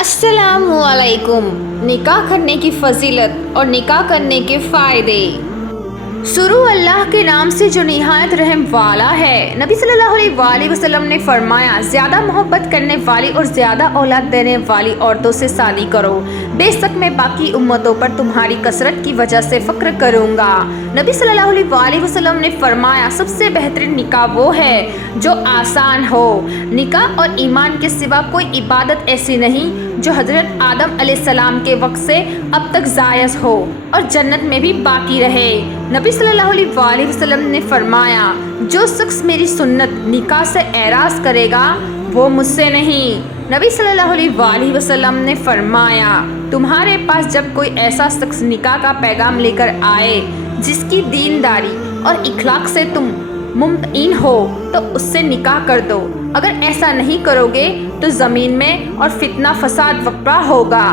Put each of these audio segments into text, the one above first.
अस्सलामु अलैकुम। निकाह करने की फजीलत और निकाह करने के फ़ायदे। शुरू अल्लाह के नाम से जो निहायत रहम वाला है। नबी सल्लल्लाहु अलैहि वसल्लम ने फरमाया, ज़्यादा मोहब्बत करने वाली और ज़्यादा औलाद देने वाली औरतों से शादी करो। बेशक मैं बाकी उम्मतों पर तुम्हारी कसरत की वजह से फ़ख्र करूँगा। नबी सल्लल्लाहु अलैहि वसल्लम ने फरमाया, सबसे बेहतरीन निकाह वो है जो आसान हो। निकाह और ईमान के सिवा कोई इबादत ऐसी नहीं जो हज़रत आदम अलैहिस्सलाम के वक्त से अब तक जायज़ हो और जन्नत में भी बाकी रहे। नबी सल्लल्लाहु अलैहि वसल्लम ने फरमाया, जो शख्स मेरी सुन्नत निकाह से एराज़ करेगा वो मुझसे नहीं। नबी सल्लल्लाहु अलैहि वसल्लम ने फरमाया, तुम्हारे पास जब कोई ऐसा शख्स निकाह का पैगाम लेकर आए जिसकी दीनदारी और इखलाक से तुम मुमतइन हो तो उससे निकाह कर दो। अगर ऐसा नहीं करोगे तो ज़मीन में और फितना फसाद वक़्वा होगा।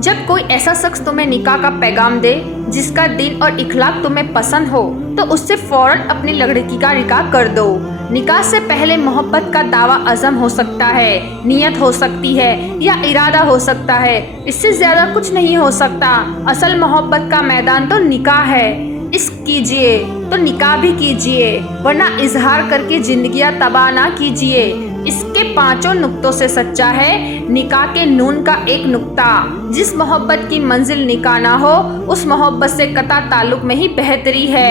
जब कोई ऐसा शख्स तुम्हें निकाह का पैगाम दे जिसका दीन और इखलाक तुम्हें पसंद हो तो उससे फ़ौरन अपनी लड़की का निकाह कर दो। निकाह से पहले मोहब्बत का दावा अज़म हो सकता है, नियत हो सकती है या इरादा हो सकता है। इससे ज़्यादा कुछ नहीं हो सकता। असल मोहब्बत का मैदान तो निकाह है। इश्क कीजिए तो निकाह भी कीजिए, वरना इजहार करके जिंदगियां तबाह ना कीजिए। इसके पांचों नुक्तों से सच्चा है निकाह के नून का एक नुक्ता। जिस मोहब्बत की मंजिल निकाह ना हो उस मोहब्बत से कता ताल्लुक में ही बेहतरी है।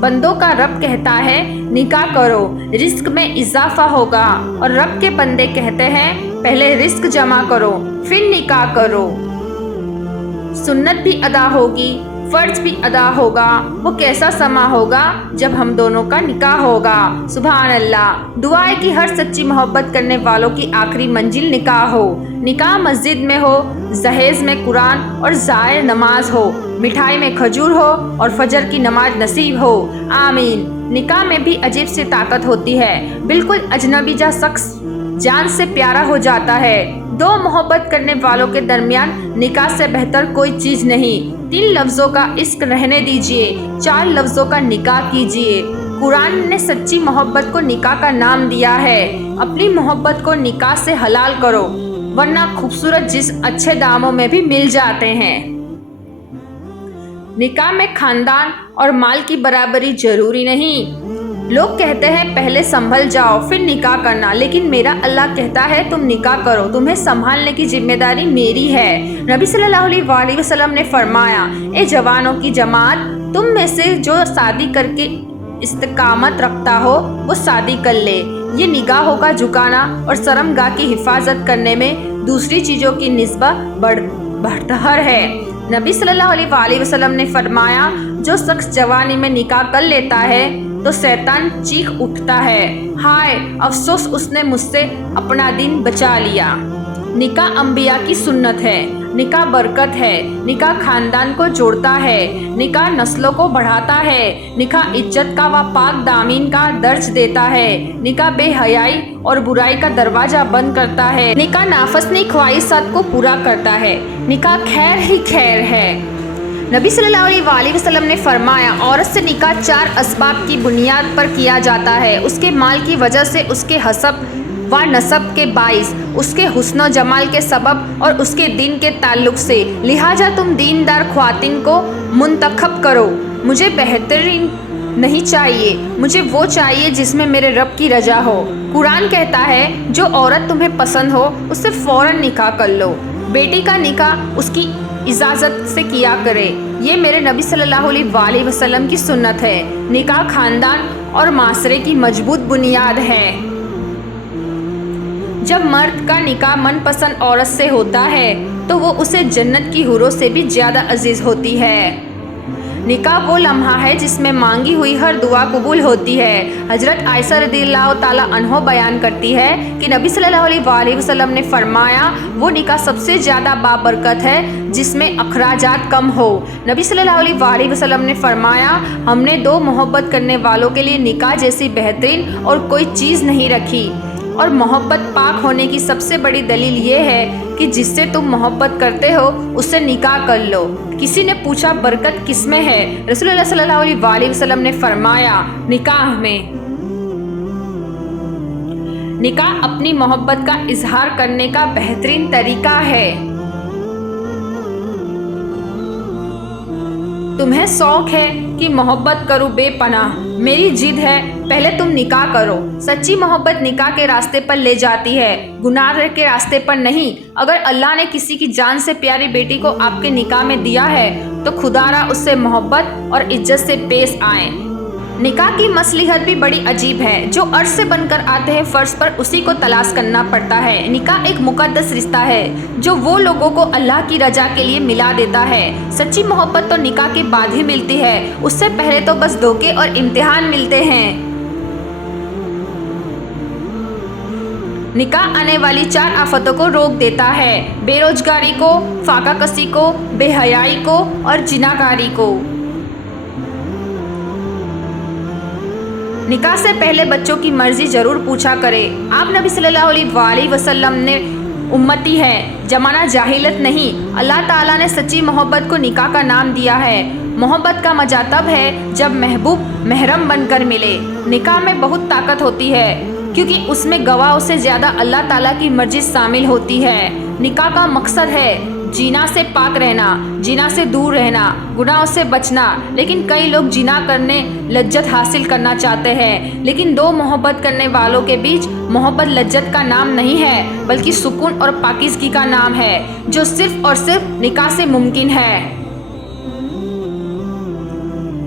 बंदों का रब कहता है निकाह करो, रिस्क में इजाफा होगा, और रब के बंदे कहते हैं पहले रिस्क जमा करो फिर निकाह करो। सुन्नत भी अदा होगी, फर्ज भी अदा होगा। वो कैसा समा होगा जब हम दोनों का निकाह होगा। सुभान अल्लाह। दुआ है कि हर सच्ची मोहब्बत करने वालों की आखिरी मंजिल निकाह हो। निकाह मस्जिद में हो, जहेज में कुरान और ज़ायर नमाज हो, मिठाई में खजूर हो और फजर की नमाज नसीब हो। आमीन। निकाह में भी अजीब सी ताकत होती है। बिल्कुल अजनबीजा शख्स जान से प्यारा हो जाता है। दो मोहब्बत करने वालों के दरमियान निकाह से बेहतर कोई चीज़ नहीं। 3 लफ्ज़ों का इश्क रहने दीजिए, 4 लफ्ज़ों का निकाह कीजिए। कुरान ने सच्ची मोहब्बत को निकाह का नाम दिया है। अपनी मोहब्बत को निकाह से हलाल करो, वरना खूबसूरत जिस अच्छे दामों में भी मिल जाते हैं। निकाह में खानदान और माल की बराबरी जरूरी नहीं। लोग कहते हैं पहले संभल जाओ फिर निकाह करना, लेकिन मेरा अल्लाह कहता है तुम निकाह करो, तुम्हें संभालने की जिम्मेदारी मेरी है। नबी सल्लल्लाहु अलैहि वसल्लम ने फरमाया, ए जवानों की जमात, तुम में से जो शादी करके इस्तिकामत रखता हो वो शादी कर ले। ये निगाहों का झुकाना और शर्मगाह की हिफाजत करने में दूसरी चीज़ों की निस्बत बढ़तर है। नबी सल्लल्लाहु अलैहि वसल्लम ने फरमाया, जो शख्स जवानी में निकाह कर लेता है तो शैतान चीख उठता है, हाय अफसोस उसने मुझसे अपना दिन बचा लिया। निकाह अंबिया की सुन्नत है। निकाह बरकत है। निकाह खानदान को जोड़ता है। निकाह नस्लों को बढ़ाता है। निकाह इज्जत का व पाक दामीन का दर्ज देता है। निकाह बेहयाई और बुराई का दरवाजा बंद करता है। निकाह नाफसनी ख्वाहिशात को पूरा करता है। निकाह खैर ही खैर है। नबी सल्लल्लाहु अलैहि वसल्लम ने फरमाया, औरत से निकाह 4 असबाब की बुनियाद पर किया जाता है। उसके माल की वजह से, उसके हसब व नसब के बाइस, उसके हुस्न जमाल के सबब और उसके दीन के ताल्लुक से। लिहाजा तुम दीनदार ख्वातीन को मुंतखब करो। मुझे बेहतरीन नहीं चाहिए, मुझे वो चाहिए जिसमें मेरे रब की रजा हो। कुरान कहता है, जो औरत तुम्हें पसंद हो उससे फ़ौरन निकाह कर लो। बेटी का निकाह उसकी इजाज़त से किया करे। ये मेरे नबी सल्लल्लाहु अलैहि वसल्लम की सुन्नत है। निकाह खानदान और माशरे की मजबूत बुनियाद है। जब मर्द का निकाह मनपसंद औरत से होता है तो वो उसे जन्नत की हूरों से भी ज़्यादा अजीज़ होती है। निकाह वो लम्हा है जिसमें मांगी हुई हर दुआ कबूल होती है। हज़रत आयशा रज़ियल्लाहु ताला अन्हा बयान करती है कि नबी सल्लल्लाहु अलैहि वसल्लम ने फरमाया, वो निकाह सबसे ज़्यादा बाबरकत है जिसमें अखराजात कम हो। नबी सल्लल्लाहु अलैहि वसल्लम ने फरमाया, हमने 2 मोहब्बत करने वालों के लिए निकाह जैसी बेहतरीन और कोई चीज़ नहीं रखी। और मोहब्बत पाक होने की सबसे बड़ी दलील ये है कि जिससे तुम मोहब्बत करते हो उससे निकाह कर लो। किसी ने पूछा बरकत किस में है? रसूलुल्लाह सल्लल्लाहु अलैहि वसल्लम ने फरमाया, निकाह में। निकाह अपनी मोहब्बत का इजहार करने का बेहतरीन तरीका है। तुम्हें शौक है कि मोहब्बत करूं बेपनाह, मेरी जिद है पहले तुम निकाह करो। सच्ची मोहब्बत निकाह के रास्ते पर ले जाती है, गुनाह के रास्ते पर नहीं। अगर अल्लाह ने किसी की जान से प्यारी बेटी को आपके निकाह में दिया है तो खुदारा उससे मोहब्बत और इज्जत से पेश आए। निकाह की मसलिहत भी बड़ी अजीब है। जो अर्श से बनकर आते हैं फर्श पर उसी को तलाश करना पड़ता है। निकाह एक मुकद्दस रिश्ता है जो वो लोगों को अल्लाह की रजा के लिए मिला देता है। सच्ची मोहब्बत तो निकाह के बाद ही मिलती है, उससे पहले तो बस धोखे और इम्तिहान मिलते हैं। निकाह आने वाली 4 आफतों को रोक देता है, बेरोजगारी को, फाका कसी को, बेहयाई को और जिनाकारी को। निकाह से पहले बच्चों की मर्जी जरूर पूछा करें। आप नबी सल्लल्लाहु अलैहि वसल्लम ने उम्मती है, जमाना जाहिलत नहीं। अल्लाह ताला ने सच्ची मोहब्बत को निकाह का नाम दिया है। मोहब्बत का मजा तब है जब महबूब महरम बनकर मिले। निकाह में बहुत ताकत होती है क्योंकि उसमें गवाहों से ज़्यादा अल्लाह ताला की मर्जी शामिल होती है। निकाह का मकसद है जीना से पाक रहना, जीना से दूर रहना, गुनाहों से बचना। लेकिन कई लोग जीना करने लज्जत हासिल करना चाहते हैं, लेकिन दो मोहब्बत करने वालों के बीच मोहब्बत लज्जत का नाम नहीं है बल्कि सुकून और पाकीज़गी का नाम है, जो सिर्फ और सिर्फ निकाह से मुमकिन है।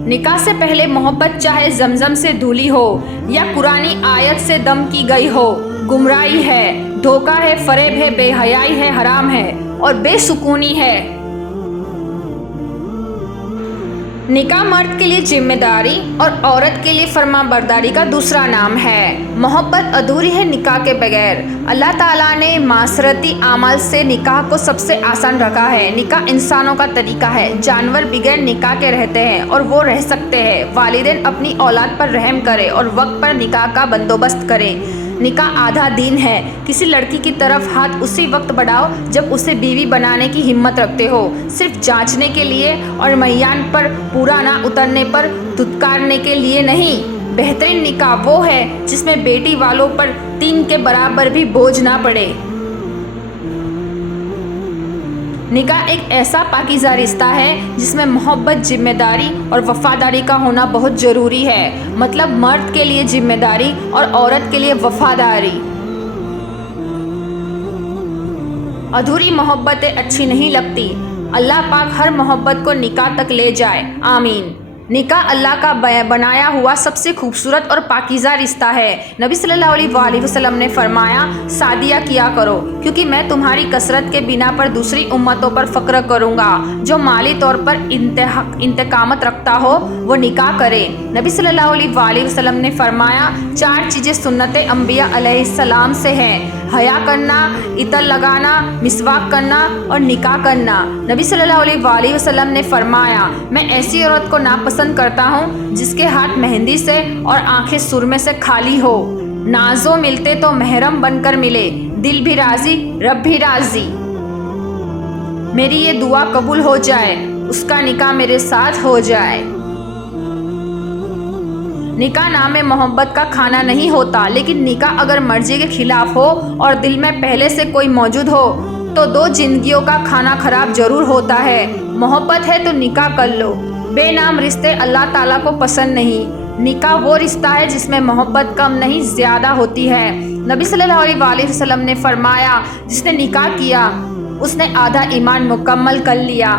निकाह से पहले मोहब्बत चाहे जमजम से धुली हो या कुरानी आयत से दम की गई हो, गुमराही है, धोखा है, फरेब है, बेहयाई है, हराम है और बेसुकूनी है। निकाह मर्द के लिए जिम्मेदारी और औरत के लिए फरमाबरदारी का दूसरा नाम है। मोहब्बत अधूरी है निकाह के बगैर। अल्लाह ताला ने मासरती आमाल से निकाह को सबसे आसान रखा है। निकाह इंसानों का तरीका है। जानवर बगैर निकाह के रहते हैं और वो रह सकते हैं। वालिदैन अपनी औलाद पर रहम करें और वक्त पर निकाह का बंदोबस्त करें। निकाह आधा दीन है। किसी लड़की की तरफ हाथ उसी वक्त बढ़ाओ जब उसे बीवी बनाने की हिम्मत रखते हो, सिर्फ जांचने के लिए और मैयान पर पूरा ना उतरने पर धुतकारने के लिए नहीं। बेहतरीन निकाह वो है जिसमें बेटी वालों पर 3 के बराबर भी बोझ ना पड़े। निकाह एक ऐसा पाकीज़ा रिश्ता है जिसमें मोहब्बत, जिम्मेदारी और वफादारी का होना बहुत ज़रूरी है। मतलब मर्द के लिए जिम्मेदारी और औरत के लिए वफादारी। अधूरी मोहब्बतें अच्छी नहीं लगती। अल्लाह पाक हर मोहब्बत को निकाह तक ले जाए, आमीन। निकाह अल्लाह का बनाया हुआ सबसे खूबसूरत और पाकीज़ा रिश्ता है। नबी सल्लल्लाहु अलैहि वसल्लम ने फरमाया, शादियाँ किया करो क्योंकि मैं तुम्हारी कसरत के बिना पर दूसरी उम्मतों पर फ़क्र करूँगा। जो माली तौर पर इंतकामत रखता हो वो निकाह करे। नबी सल्लल्लाहु अलैहि वसल्लम ने फरमाया, 4 चीज़ें सुन्नत अंबिया अलैहिस्सलाम से हैं, हया करना, इतर लगाना, मिसवाक करना और निकाह करना। नबी सल्लल्लाहु अलैहि वसल्लम ने फरमाया, मैं ऐसी औरत को नापसंद करता हूँ जिसके हाथ मेहंदी से और आंखें सुरमे से खाली हो। नाजो मिलते तो महरम बनकर मिले, दिल भी राजी रब भी राजी। मेरी ये दुआ कबूल हो जाए, उसका निकाह मेरे साथ हो जाए। निकाह नामे मोहब्बत का खाना नहीं होता, लेकिन निकाह अगर मर्जी के खिलाफ हो और दिल में पहले से कोई मौजूद हो तो 2 जिंदगियों का खाना खराब जरूर होता है। मोहब्बत है तो निकाह कर लो। बेनाम रिश्ते अल्लाह ताला को पसंद नहीं। निकाह वो रिश्ता है जिसमें मोहब्बत कम नहीं ज़्यादा होती है। नबी सल्लल्लाहु अलैहि वसल्लम ने फरमाया, जिसने निकाह किया उसने आधा ईमान मुकम्मल कर लिया।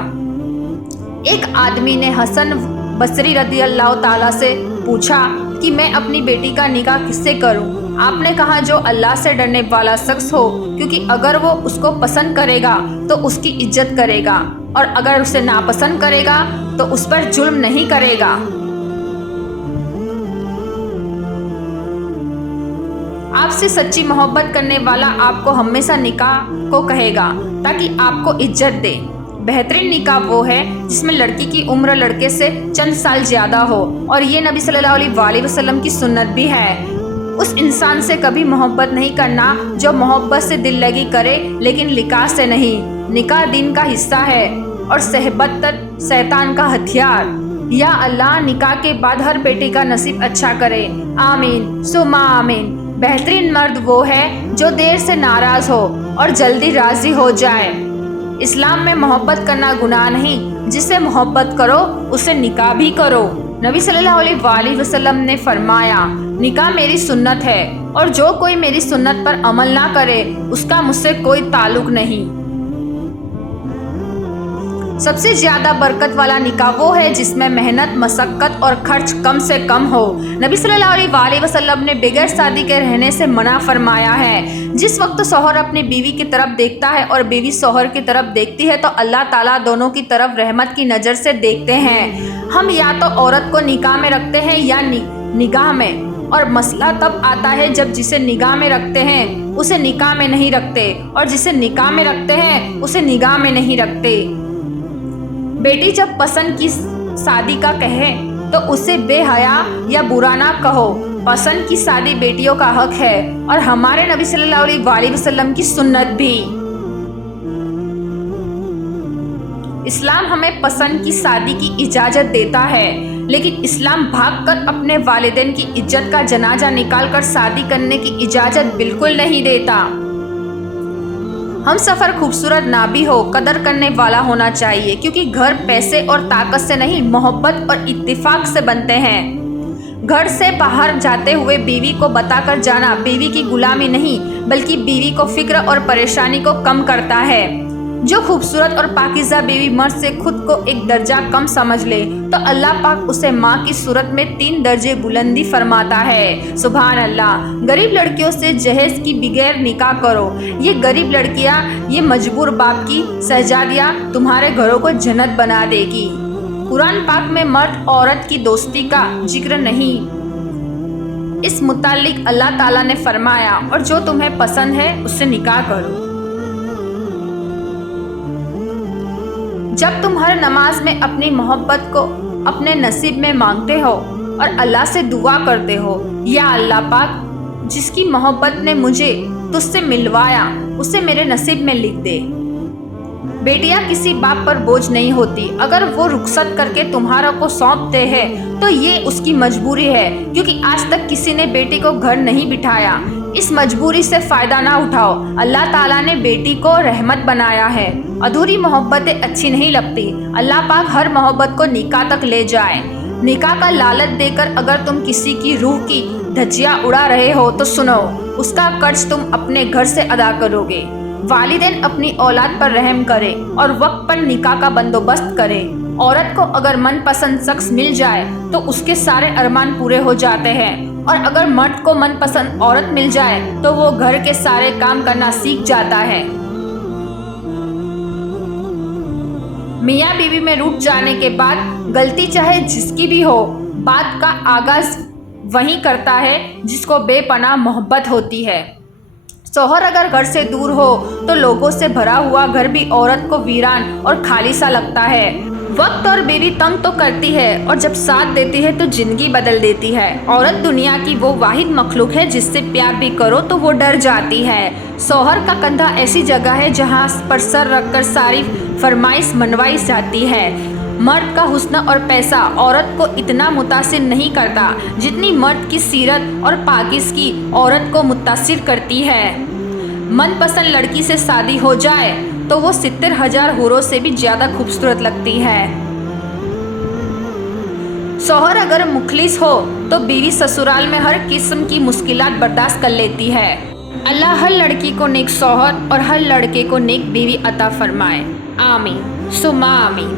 एक आदमी ने हसन बसरी रदी अल्लाह ताला से पूछा कि मैं अपनी बेटी का निकाह किससे करूं? आपने कहा, जो अल्लाह से डरने वाला शख्स हो, क्योंकि अगर वो उसको पसंद करेगा तो उसकी इज्जत करेगा और अगर उसे नापसंद करेगा तो उस पर जुल्म नहीं करेगा। आपसे सच्ची मोहब्बत करने वाला आपको हमेशा निकाह को कहेगा ताकि आपको इज्जत दे। बेहतरीन निकाह वो है जिसमें लड़की की उम्र लड़के से चंद साल ज़्यादा हो, और ये नबी सल्लल्लाहु अलैहि वसल्लम की सुन्नत भी है। उस इंसान से कभी मोहब्बत नहीं करना जो मोहब्बत से दिल लगी करे लेकिन निकाह से नहीं। निकाह दीन का हिस्सा है और सहबत शैतान का हथियार। या अल्लाह निकाह के बाद हर बेटी का नसीब अच्छा करे, आमीन सुमा आमीन। بہترین مرد وہ ہے جو دیر سے ناراض ہو اور جلدی راضی ہو جائے۔ اسلام میں محبت کرنا گناہ نہیں، جسے محبت کرو اسے نکاح بھی کرو۔ نبی صلی اللہ علیہ وآلہ وسلم نے فرمایا، نکاح میری سنت ہے اور جو کوئی میری سنت پر عمل نہ کرے اس کا مجھ سے کوئی تعلق نہیں۔ سب سے زیادہ برکت والا نکاح وہ ہے جس میں محنت، مشقت اور خرچ کم سے کم ہو۔ نبی صلی اللہ علیہ وآلہ وسلم نے بغیر شادی کے رہنے سے منع فرمایا ہے۔ جس وقت شوہر اپنی بیوی کی طرف دیکھتا ہے اور بیوی شوہر کی طرف دیکھتی ہے تو اللہ تعالیٰ دونوں کی طرف رحمت کی نظر سے دیکھتے ہیں۔ ہم یا تو عورت کو نکاح میں رکھتے ہیں یا نگاہ میں، اور مسئلہ تب آتا ہے جب جسے نگاہ میں رکھتے ہیں اسے نکاح میں نہیں رکھتے، اور جسے نکاح میں رکھتے ہیں اسے نگاہ میں نہیں رکھتے۔ بیٹی جب پسند کی شادی کا کہے تو اسے بے حیا یا برا نہ کہو۔ پسند کی شادی بیٹیوں کا حق ہے اور ہمارے نبی صلی اللہ علیہ وآلہ وسلم کی سنت بھی۔ اسلام ہمیں پسند کی شادی کی اجازت دیتا ہے، لیکن اسلام بھاگ کر اپنے والدین کی عزت کا جنازہ نکال کر شادی کرنے کی اجازت بالکل نہیں دیتا۔ ہم سفر خوبصورت نہ بھی ہو، قدر کرنے والا ہونا چاہیے، کیونکہ گھر پیسے اور طاقت سے نہیں، محبت اور اتفاق سے بنتے ہیں۔ گھر سے باہر جاتے ہوئے بیوی کو بتا کر جانا بیوی کی غلامی نہیں بلکہ بیوی کو فکر اور پریشانی کو کم کرتا ہے۔ جو خوبصورت اور پاکیزہ بیوی مرد سے خود کو ایک درجہ کم سمجھ لے تو اللہ پاک اسے ماں کی صورت میں 3 درجے بلندی فرماتا ہے۔ سبحان اللہ۔ غریب لڑکیوں سے جہیز کی بغیر نکاح کرو۔ یہ غریب لڑکیاں، یہ مجبور باپ کی شہزادیاں تمہارے گھروں کو جنت بنا دے گی۔ قرآن پاک میں مرد عورت کی دوستی کا ذکر نہیں۔ اس متعلق اللہ تعالیٰ نے فرمایا، اور جو تمہیں پسند ہے اس سے نکاح کرو۔ جب تم ہر نماز میں اپنی محبت کو اپنے نصیب میں مانگتے ہو اور اللہ سے دعا کرتے ہو، یا اللہ پاک جس کی محبت نے مجھے تجھ سے ملوایا اسے میرے نصیب میں لکھ دے۔ بیٹیاں کسی باپ پر بوجھ نہیں ہوتی۔ اگر وہ رخصت کر کے تمہارا کو سونپتے ہیں تو یہ اس کی مجبوری ہے، کیونکہ آج تک کسی نے بیٹی کو گھر نہیں بٹھایا۔ اس مجبوری سے فائدہ نہ اٹھاؤ۔ اللہ تعالیٰ نے بیٹی کو رحمت بنایا ہے۔ ادھوری محبتیں اچھی نہیں لگتی۔ اللہ پاک ہر محبت کو نکاح تک لے جائے۔ نکاح کا لالچ دے کر اگر تم کسی کی روح کی دھجیاں اڑا رہے ہو تو سنو، اس کا قرض تم اپنے گھر سے ادا کرو گے۔ والدین اپنی اولاد پر رحم کرے اور وقت پر نکاح کا بندوبست کرے۔ عورت کو اگر من پسند شخص مل جائے تو اس کے سارے ارمان پورے ہو جاتے ہیں، اور اگر مرد کو من پسند عورت مل جائے تو وہ گھر کے سارے کام کرنا سیکھ جاتا ہے۔ میاں بیوی میں روٹ جانے کے بعد غلطی چاہے جس کی بھی ہو، بات کا آغاز وہیں کرتا ہے جس کو بے پناہ محبت ہوتی ہے۔ شوہر اگر گھر سے دور ہو تو لوگوں سے بھرا ہوا گھر بھی عورت کو ویران اور خالی سا لگتا ہے۔ وقت اور بیوی تنگ تو کرتی ہے، اور جب ساتھ دیتی ہے تو زندگی بدل دیتی ہے۔ عورت دنیا کی وہ واحد مخلوق ہے جس سے پیار بھی کرو تو وہ ڈر جاتی ہے۔ شوہر کا کندھا ایسی جگہ ہے جہاں پر سر رکھ کر ساری فرمائش منوائی جاتی ہے۔ مرد کا حسن اور پیسہ عورت کو اتنا متاثر نہیں کرتا جتنی مرد کی سیرت اور پاکیزگی عورت کو متاثر کرتی ہے۔ من پسند لڑکی سے شادی ہو جائے تو وہ 70,000 حوروں سے بھی زیادہ خوبصورت لگتی ہے۔ شوہر اگر مخلص ہو تو بیوی سسرال میں ہر قسم کی مشکلات برداشت کر لیتی ہے۔ اللہ ہر لڑکی کو نیک شوہر اور ہر لڑکے کو نیک بیوی عطا فرمائے۔ آمین ثم آمین۔